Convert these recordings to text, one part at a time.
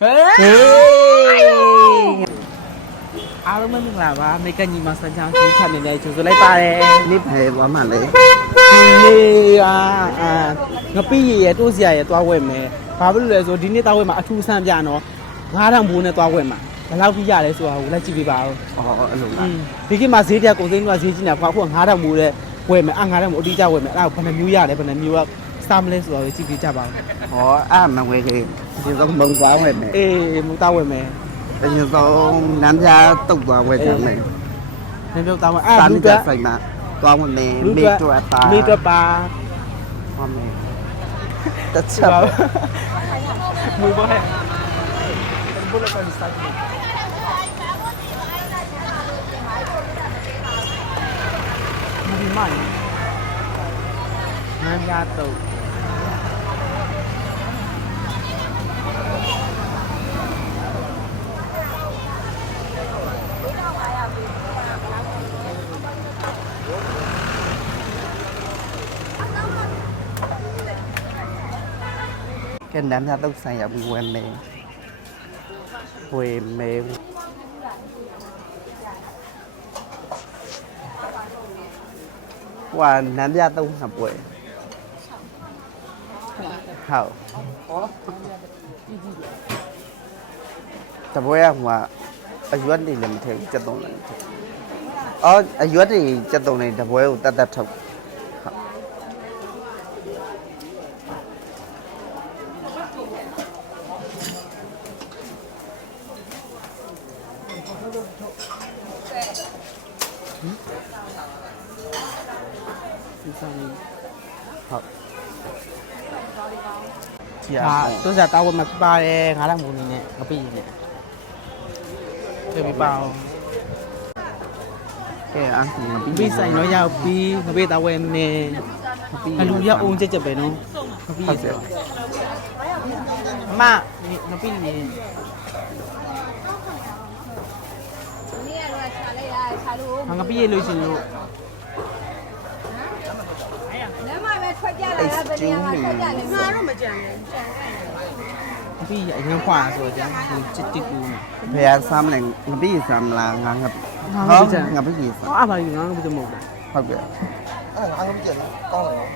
ဟဲ့အားလုံးမင်္ဂလာပါမိတ်ကညီမဆန်ချောင်းကြီးချနေနေချိုးဆိုလိုက်ပါတယ်နေ့ဖယ်သွားမှလေဒီအာအာငပိရရဲ့တိုးစရာရဲ့သွားဝဲမယ်ဘာဖြစ်လို့လဲဆိုဒီနေ့သွားဝဲမှာအထူးဆန်းပြနော်9000ဘိုးနဲ့သွားဝဲမှာဘယ်လောက်ကြီးရလဲဆိုတာကိုလိုက်ကြည့်ပေးပါဦးအော်အဲ့လိုလားဒီကိမှာဈေးတက်ကုန်စင်းကဈေးကြီးနေတာဘာခု9000ဘိုးနဲ့ဝဲမယ်အာ9000ဘိုးအတိအကျဝဲမယ်အဲ့ဒါဘယ်နှမျိုးရလဲဘယ်နှမျိုးက xăm lên rồi chi phí trả bảo. có ăn là người thì thì do mừng quá người mẹ. Ê mừng tao người mẹ. Thì do nắn ra tục vào người chẳng mẹ. Nên đâu tao mà à đúng rồi sành mà. Con mình mẹ mẹ cho ta. Mẹ cho ta. Con mẹ. Tất cả mùi bơ hẹn bơ là còn sạch mùi mạnh Nam ကဲနမ်းမြတုတ်ဆိုင်ရောက်ပြီးဝယ်မယ်ဝယ်မယ်ဟွာနမ်းမြတုတ်နှစ်ပွဲဟုတ်တပွဲကဟိုကအရွက်တွေလည်းမထည့်ဘူးကြက်သုံးလည်းမထည့်အော်အရွက်တွေကြက်သုံးလည်းတပွဲကိုတတ်တတ်ထုတ် ဒီဆောင်လေးဟုတ်ကြည့်ရဟာအောင်သူစားတောင်းဝယ်မှာပြပါတယ်ငါးလမိုးနေနဲ့ငပိနေနဲ့ပြေပြပါအောင်ကဲအန်ငါပြီးပြီးဆိုင်တော့ရောက်ပြီးငပိတောင်းဝယ်နေအလူရအောင်ချက်ချက်ပဲနော်ငပိဟုတ်ဆိုတယ်တော့မငပိနေ นี่ကတော့ခြာလိုက်ရခြာလို့ ငါပြည့်လို့ရှင်လို့လမ်းမှာပဲထွက်ကြလာတာဗနီယာကထွက်ကြလေငါတော့မကြံဘူးကြံခဲ့တယ်ငါပြည့်အရင်ခွာဆိုကြဒီချစ်တစ်ကူဖယားဆမ်းလည်းငါပြည့်ဆမ်းလားငါငါဟုတ်ငါပြည့်ဆမ်းဟောအဘယူငါငါပြည့်မဟုတ်ဘူးဟုတ်ကဲ့အဲ့ငါငါပြည့်လားကောင်းလားနော်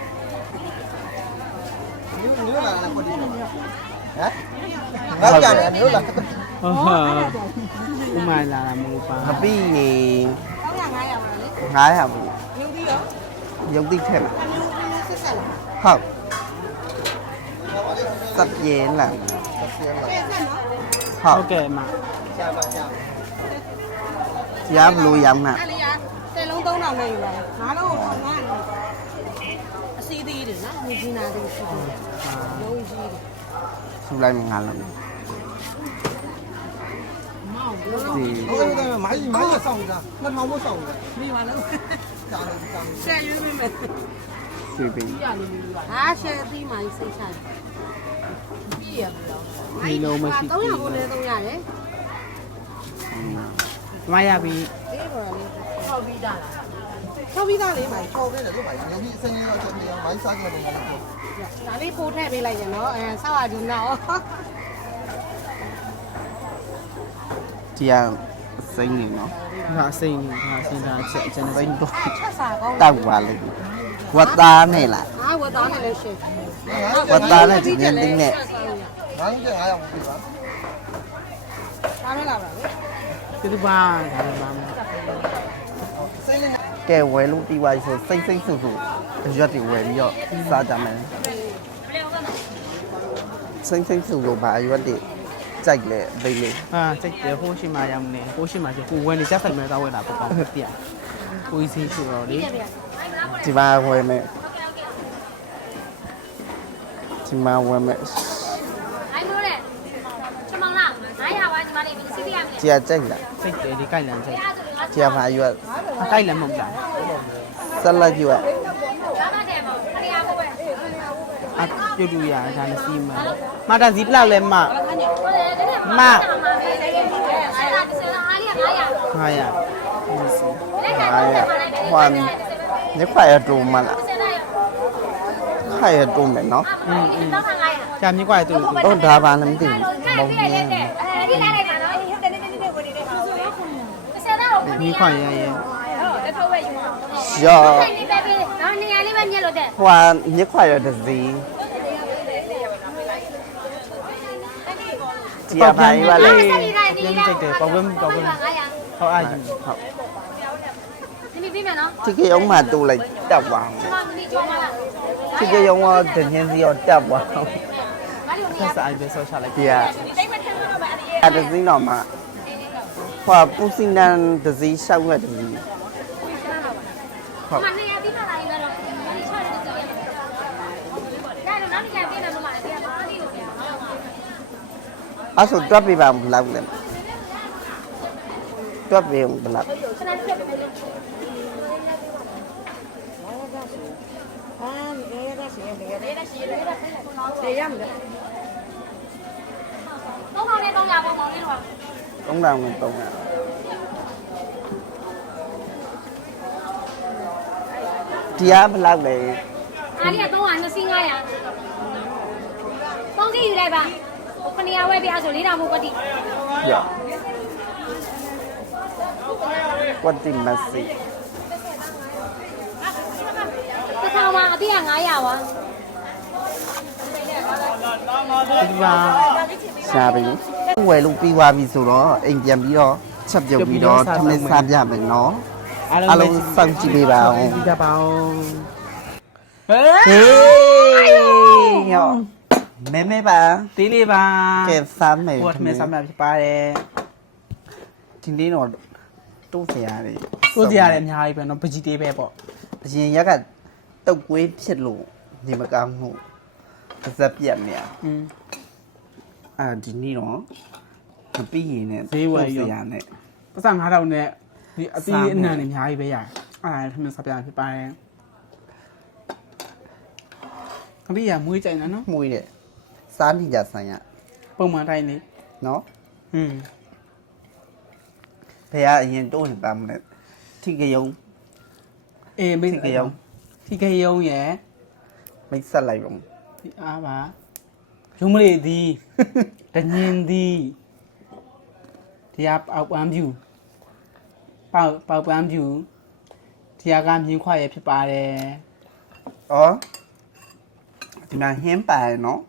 မျိုးမျိုးလာလားခွတ်တယ်ဟမ်ငါကြံတယ်မျိုးလားဟာဥမာလာမလို့ပါငါပြည့် 나야 뭐. giống 영디 thêm. Không. Tất nhiên là. Không. Ok mà. giáp lùi dặm nè. Cái lông tông nào này là nó. CD để nó, như thế nào thì CD. Lâu gì. Ừ. Mình ngàn. ဒီဟုတ်တယ်မိုင်းမိုင်းဆောင်းတာနှစ်ထောင်မို့ဆောင်းတာမိပါလုံးရှာလို့ရှာလို့ဆယ်ရွေးမိမယ်စီပီဟာရှယ်အသီးမှစိတ်ချတယ်ပြီးရမလားဒီလုံးမရှိ300ကိုလည်း300ရတယ်မရပြီအေးပါလေ၆ပြီးတာလား၆ပြီးသားလေးမှချောခဲ့တယ်လို့ပါရုပ်ကြီးအစင်းကြီးတော့ချက်တယ်မိုင်းစားကြတယ်လို့ဒါလေးပို့ထည့်ပေးလိုက်ရနော်အဲဆောက်ရဒီနောက် ဒီကစိမ့်နေနော်ဒါအစိမ့်ဒါအစိမ့်ဒါအချက်အချက်နဲ့စိမ့်တော့ချက်စာကောင်းတောက်ပါလိမ့်ဝတ်သားနဲ့လားအာဝတ်သားနဲ့လည်းရှင်းဝတ်သားနဲ့ဒီနေ့တင်းနဲ့ငါ့ကျ900ဘူးပါဒါလည်းလာပါလေဒီလိုပါဒါလည်းပါမယ်စိတ်နဲ့ကဲဝယ်လို့ပြီးသွားပြီဆိုစိတ်စိတ်ဆူဆူအရွက်တွေဝယ်ပြီးတော့စားကြမယ်စိတ်စိတ်ဆူဆူပါအရွက်တွေ ကြိုက်လဲဘိတ်လေးဟာစိတ်တယ်ဟိုရှိမှရမနေဟိုရှိမှရှိကိုဝင်နေကြဆိုင်မဲ့တော့ဝင်တာပေါ့ပေါ့ပြရကိုကြီးစီရှိတော့လေဒီမှာဝယ်မယ်ဒီမှာဝယ်မယ်ကြည့်ကြိုက်လားစိတ်တယ်ဒီကိုက်လန်စိတ်ကြည့်ပါရွက်ကိုက်လန်မဟုတ်လားဆက်လက်ကြည့်ပါအပြုတ်ရတာဒါလည်းစီးမှာမာတာဇီပလလည်းမ မ900 900ဟွာညခွာရတူမလားခွာရတူမယ်နော်อืมอืมကြာမြင့်กว่าတူဟုတ်ဒါပါလည်းမသိဘူးမဟုတ်ဘူးအဲဒီလာလိုက်ပါနော်ဒီဟိုတနေ့တနေ့ကိုနေတယ်ဆူဆူလေးမြင့်กว่าရရရောနေရာလေးပဲမြက်လို့တဲ့ဟွာမြင့်กว่าရတစည်း ဒီအပိုင်းပါလေဆက်နေတိုင်းနေနေဟုတ်အာယူဟုတ်ဒီမိပြီးမယ်နော်ဒီကရုံမှာတူလိုက်တက်သွားကျွန်မမနီကြောမှာလားဒီကရုံကဒင်းင်းစီရောတက်သွားဘာလို့နေဆက်ရစာအိုင်ပဲဆော့ချလိုက်ဒီကအဲ့ဒါစင်းတော့မှဟွာပူစင်နန်ဒစီရှောက်ရတဲ့စီမနေရပြီးမှလာရင်တော့ဒီချောက်တဲ့စီရဒါတော့နောက်နေရာပြင်တယ်မမလည်းတရားပါလိလို့ပြော အဲ့ဆိုတွက်ပြပါမလားလဲတွက်ပြမလားခဏလေးပြပေးလို့အာနေရတာရှိနေရတာရှိနေရမယ်တော့မောင်လေးတော့ရပါမောင်လေးတော့သုံးတောင်နဲ့သုံးတာတရားဘလောက်လဲအားရတော့200 900ပေါင်းကြည့်ယူလိုက်ပါ ခဏရဝဲပြဆိုလေးတောင်မို့ကတိ ရဝတ်တိမစီ တစ်ခါမှအတိက900ပါ ဒီပါ ရှာပြီဝယ်လို့ပြီးသွားပြီဆိုတော့အိမ်ပြန်ပြီးတော့ချက်ပြုတ်ပြီးတော့ထမင်းစားပြမယ်နော် အားလုံးစောင့်ကြည့်ပေးပါဦး ကြည့်ကြပါဦးဟေး ဟေးရော မဲမဲပါ တေးလေးပါ ကဲစားမယ် ဟိုထမင်းစားမှာဖြစ်ပါတယ် ဒီနေ့တော့တိုးစရာတွေ ကိုကြရတယ်အများကြီးပဲเนาะပကြီးတေးပဲပေါ့ အရင်ရက်ကတုတ်ကွေးဖြစ်လို့နေမကောင်းမှုပါဇက်ပြက်နေရ อืม အာဒီနေ့တော့မပြီးရင်နဲ့ ဈေးဝယ်ရော တိုးစရာနဲ့ ပတ်စံ9000နဲ့ဒီအသီး စားမယ် အနှံတွေအများကြီးပဲရတယ်အဲ့ဒါထမင်းစားပြဖြစ်ပါတယ်ခမီးရမွေးကြိုင်တယ်နော် မှုတဲ့ စားနေကြဆိုင်ရပုံမှန်တိုင်းလေးနော်อืมဘယ်ကအရင်တိုးရင်ပါမလဲထိကယုံအေးမိတ်ထိကယုံထိကယုံရယ်မိတ်ဆက်လိုက်ပါဒီအားပါရုံးမလေးသည်တညင်သည်တရားပေါက်ပန်းပြူပေါက်ပေါက်ပန်းပြူတရားကမြင်းခွာရယ်ဖြစ်ပါတယ်ဩဒီမှာဟင်းပါရနော်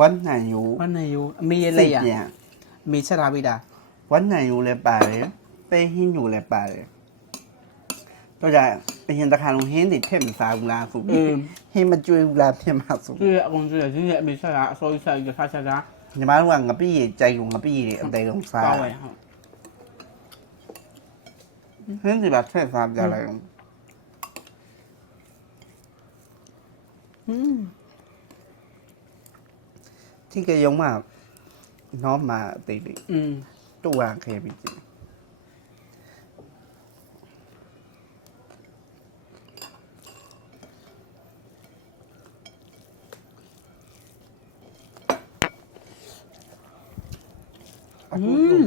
วันไหนอยู่วันไหนอยู่มีอะไรอะมีชราบิดา วันไหนอยู่เลยป่าเลยไปหินอยู่เลยป่าเลยตัวใหญ่ไปเห็นตาคารงเห็นติดเทมสาวุลาสูงเห็นมันจุยอุลาเทมหาสุงคืออองจุยที่เนี่มีชราโซยใส่จะพาชราจะมาระวังกับพี่ใจลงกับพี่อันใดลงซาเฮ้ยสิบบเทใช่สาวจะอะไรอืม ที่แกยงมาน้อมมาติดตัวเคมิจีอืม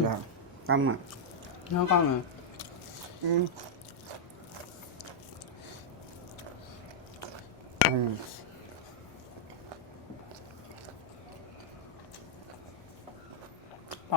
กำอะน้องกล้องอะอืม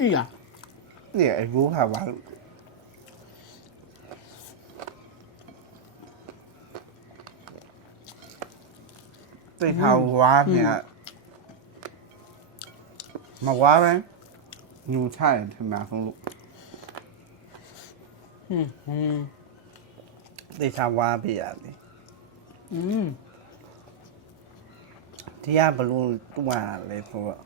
อีกอะเนี่ยไอ้รู้ค่ะว่าไอ้ภาวะเนี่ยมาว่าไหมอยู่ใช่ทำมาของลูกอืมอืมไชาวาเปียนี่อืมที่ย่าบรรลุตัวเลยเพวก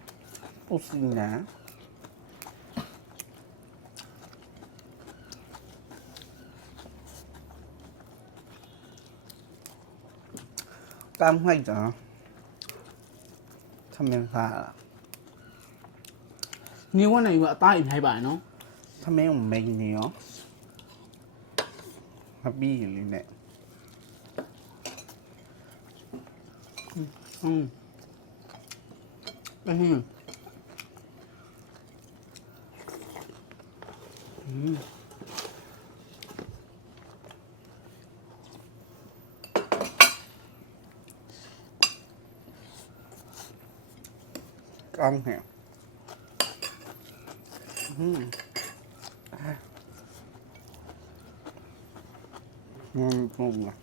ปูกินนะกล้ามให้จ้ะทำเป็นขานี่ว่าไหนวะใต้ไทยบ่ายเนาะทำไมผมไม่กินเนื้อฮับบี้อยู่เลยเนี่ยอืมอืม Mm. Ăn nè. Mm. À. Ngon ngon à.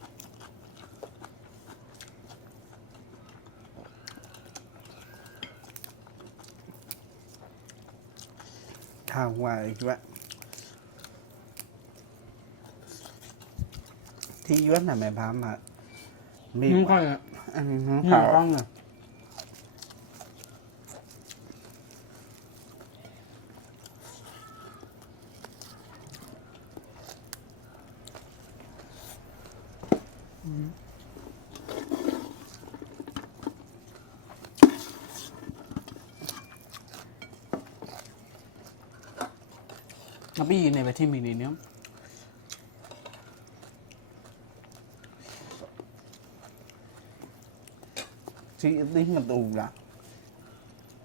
Thảo hoài bạn. ที่ย้วนน่ะแม่พาม่ะมีนี่ค่อยอะอัก้ของนี่เขาต้องอะเราไปยืนในประเทศมีเนีย ဒီအသေးမတော့ဘူးလား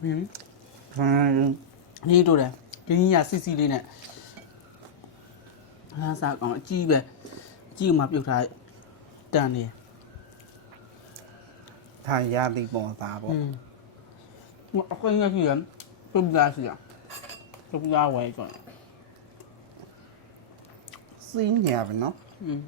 ဟင်ဟမ်နေတော့တယ်ဒင်းကြီးကစစ်စစ်လေးနဲ့လမ်းစာကောင်အကြီးပဲအကြီးမှပြုတ်ထားတန်နေထိုင်ရသည်ပေါ်သားပေါ့ဟမ်အခွင့်ရရှိရပြုတ်သားရှိရပြုတ်သားဝဲကြောင်းစင်းရပါနော်อืม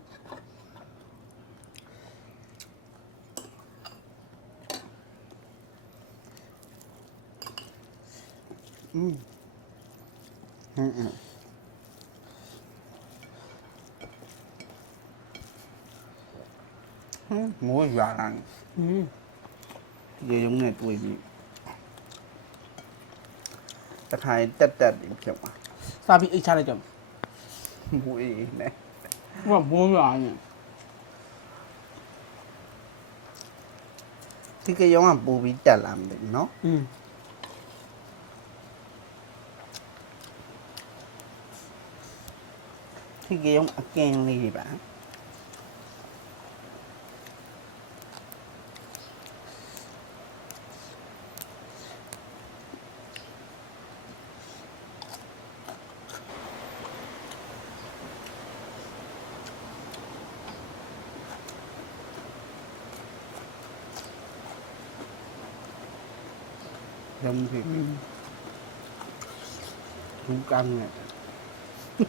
อืมอืมอืมဟမ်မိုးရွာလာ อืม ရေရုံနဲ့တွေ့ပြီတခါရင်တက်တက်ပြီးဖြစ်သွား စားပြီးအိတ်ချလိုက်ကြမယ် မိုးအေးနဲ့ ဟိုကဘိုးရွာနေ ဒီကရုံကပူပြီးတက်လာမယ်เนาะ อืม thì ghi ông kèn này gì bạn. Đông thì mình cũng căng này.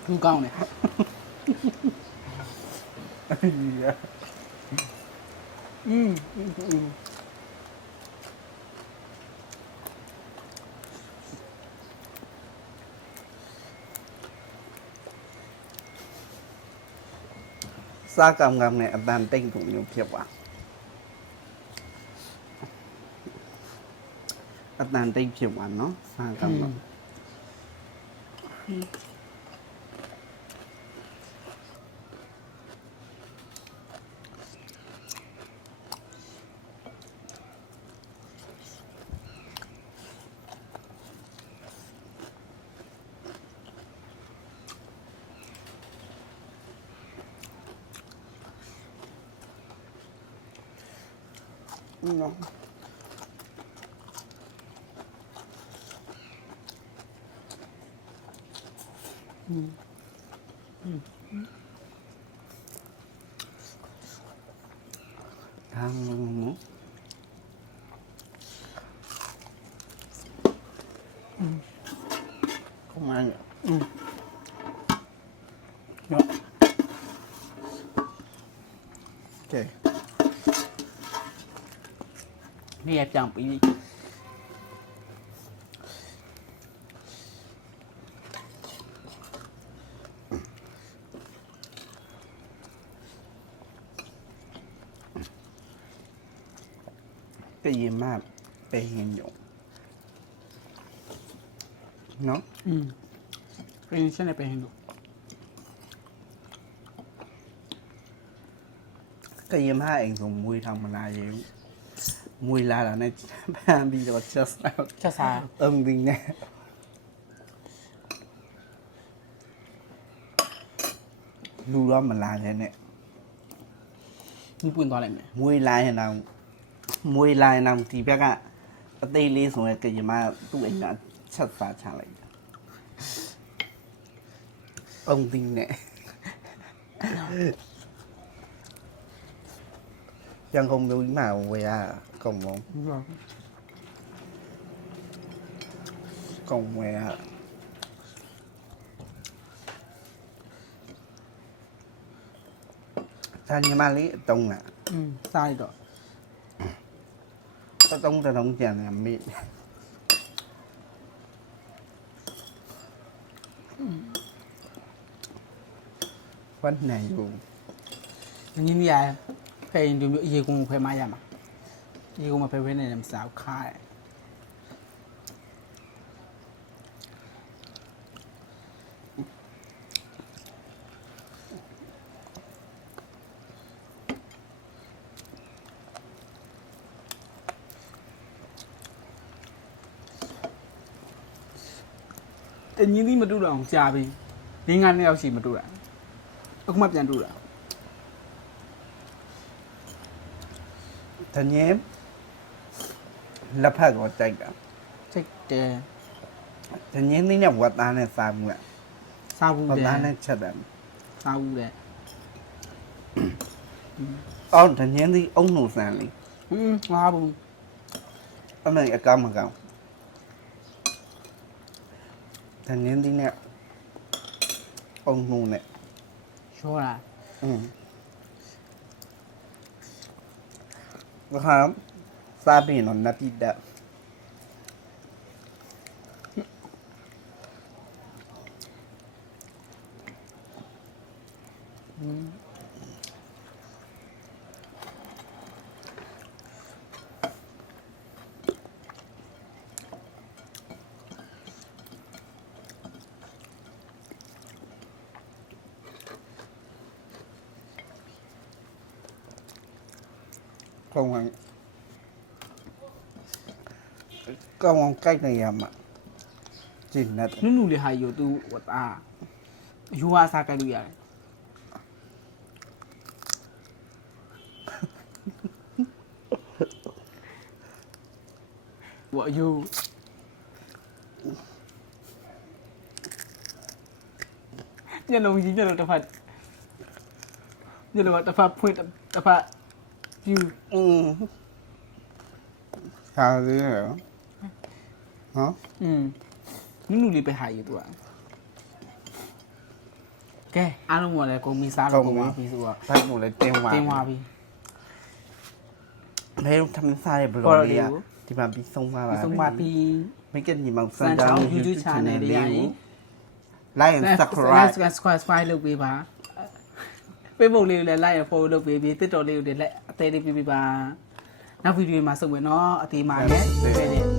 ဘူးကမ်းနဲ့ သူကောင်းတယ် อืมอืม စားကံကံနဲ့အတန်တိတ်ကုန်မျိုးဖြစ်သွားအတန်တိတ်ဖြစ်သွားနော်စားကံကံ နော် 嗯。Ne yapacağım? Cái gì mà Cái gì nhộn Nó Ừ Cái gì sẽ này phải hình được ก็ยี่ห้าเองสมมุยทำมานานแล้ว မလာရဘူးမွေးလာတာနဲ့ပန်းပြီးတော့ just ချက်စား အုံဒင်းနဲ့လူတော့မလာနဲ့နဲ့မှုပွင့်သွားလိုက်မယ်မွေးလာရင်တော့မွေးလာရင်တော့ဒီဘက်ကအသေးလေးဆိုရင်ကရင်မသူ့အိမ်ကချက်စားချလိုက်တာအုံဒင်းနဲ့ရန်ကုန်မြို့ကြီးမှာဝယ်ရကု Không ngon Ngon Con mẹ Thanh như ma lý tùng nè Ừ, sai rồi Tao tông tao tông chèn làm mịn วันไหนอยู่ยิ่งใหญ่เคยดูเยอะยี่กุ้งเคยมาอย่างมั้ ยี่กูมาไปเว้นในน้ำสาวค่ายแต่นี้นี่มาดูหรองจ่าไปนี่งานไม่เอาสีมาดูหระกูมาเปลี่ยนดูหลอทันเย็ม လက်ဖက်ကိုကြိုက်တာစိတ်တယ်။ဒညင်းသီးနဲ့ဝက်သားနဲ့စားမှုကစားဘူးဝက်တယ်သားနဲ့ချက်တယ်စားဘူးတဲ့။အော်ဒညင်းသီးအုံနှုံဆန်လေးဟွန်းငါဘူးအမေအကောင်းမကောင်းဒညင်းသီးနဲ့အုံနှုံနဲ့ရောတာอืมဒါဟာ บทราบพี่นนนาทีดะ ကောင်းဝင်ကောင်းအောင်ကြိုက်နေရမှာကျင်းနဲ့ နုနုလေးဟာယူသူဝတာယူဝါစားကြိုက်လို့ရတယ်ဝါယူညလုံးကြီးညလုံးတစ်ဖက်ညလုံးတစ်ဖက်ဖွင့်တစ်ဖက်ယူ อืมဟာသေးရ နော် อืมနုနုလေးပဲဟာယူသူကကဲအားလုံးကလည်းကုန်ပြီစားလို့ကုန်ပါပြီဆိုတော့ ဘိုက်ကိုလည်းတင်းသွား တင်သွားပြီ ဘယ်ထမင်းစားရဲ့ဘလော့လေးอ่ะဒီမှာပြီးဆုံးသွားပါ ဒီဆုံးပါပြီ မိကညီမောင်စ စ န် န် တော ချော င်း င်း YouTube channel လေးရရင် like and subscribe subscribe subscribe လုပ်ပေးပါ Facebook လေးကိုလည်း like and follow လုပ်ပေးပြီး TikTok လေးကိုလည်း like အသေးလေးပေးပေးပါနောက်ဗီဒီယိုမှာစုံမယ်နော်အသေးမှာလည်း ဟုတ်ကဲ့ တဲ့